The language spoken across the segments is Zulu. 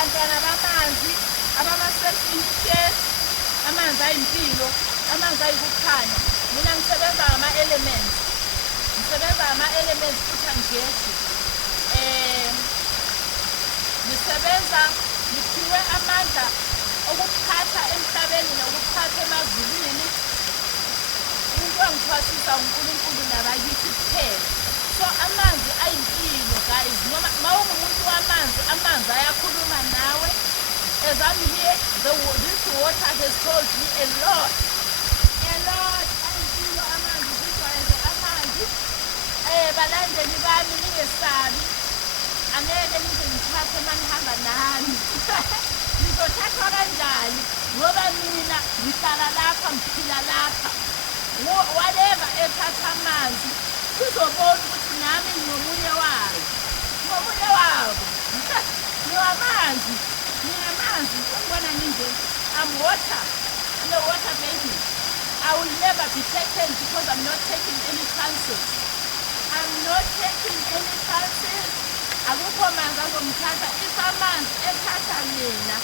bantwana bamanzi abama-self-initiate, amanzi ayimpilo, amanzi ayikukhanya. Mina ngisebenza ngama-elements, futhi angijeshi. Ngisebenza, ngiphiwe amandla okuphatha emhlabeni nokuphatha emazulwini. Into engithwasisa uNkulunkulu nabakithi kuphela. So amanzi ayimpilo guys, noma mawungumuntu wamanzi, amanzi ayakhuluma nawe. As I'm here, this water has told me a lot. Ayimpilo amanzi, sijwayeze amanzi. Balandeli bami ningesabi. Angeke nize ngithathe manihamba nami. Ngizothathwa kanjani? Ngoba mina ngihlala lapha, ngiphila lapha. Whatever ethatha amanzi, sizobona ukuthi nami nginomunye wayo. Ngomunye wabo. Ngiwamanzi. Ungibona nje. I'm water. I'm a water baby. I will never be taken because I'm not taking any chances. Akukho manzi azongithatha. If amanzi ethatha mina,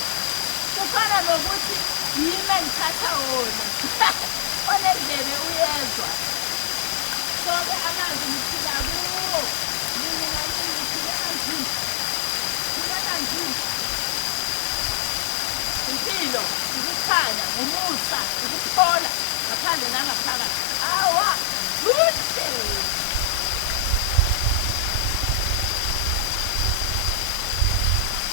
kufana nokuthi yimi engithatha wona. Onendlebe uyezwa. So-ke amanzi ngiphila kuwo. Mina ngiphila emanzini. Impilo, ukukhanya, umusa, ukuphola, ngaphandle nangaphakathi. Awa, kuhle.